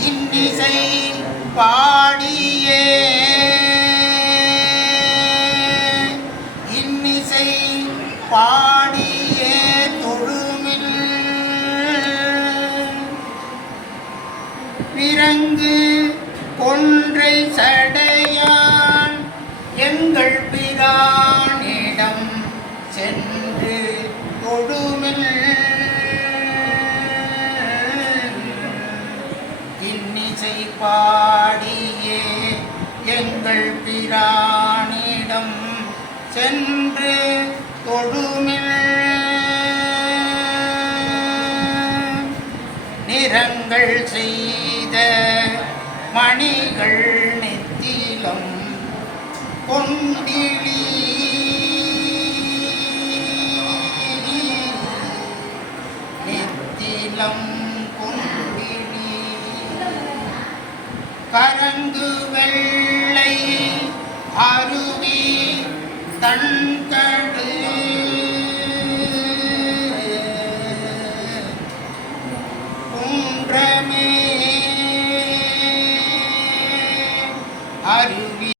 இன்னிசை பாடியே. இன்னிசை பாடியே தொழுமில் பிறங்கு கொன்றை சடையான் எங்கள் பிரானிடம் சென்று தொழு. இசை பாடியே எங்கள் பிரானிடம் சென்று தொழுமில். நிறங்கள் செய்த மணிகள் நெத்திலம் கொண்டிலி. நெத்திலம் கரங்கு வெள்ளை அருவி தன்கடு குன்றமே அருவி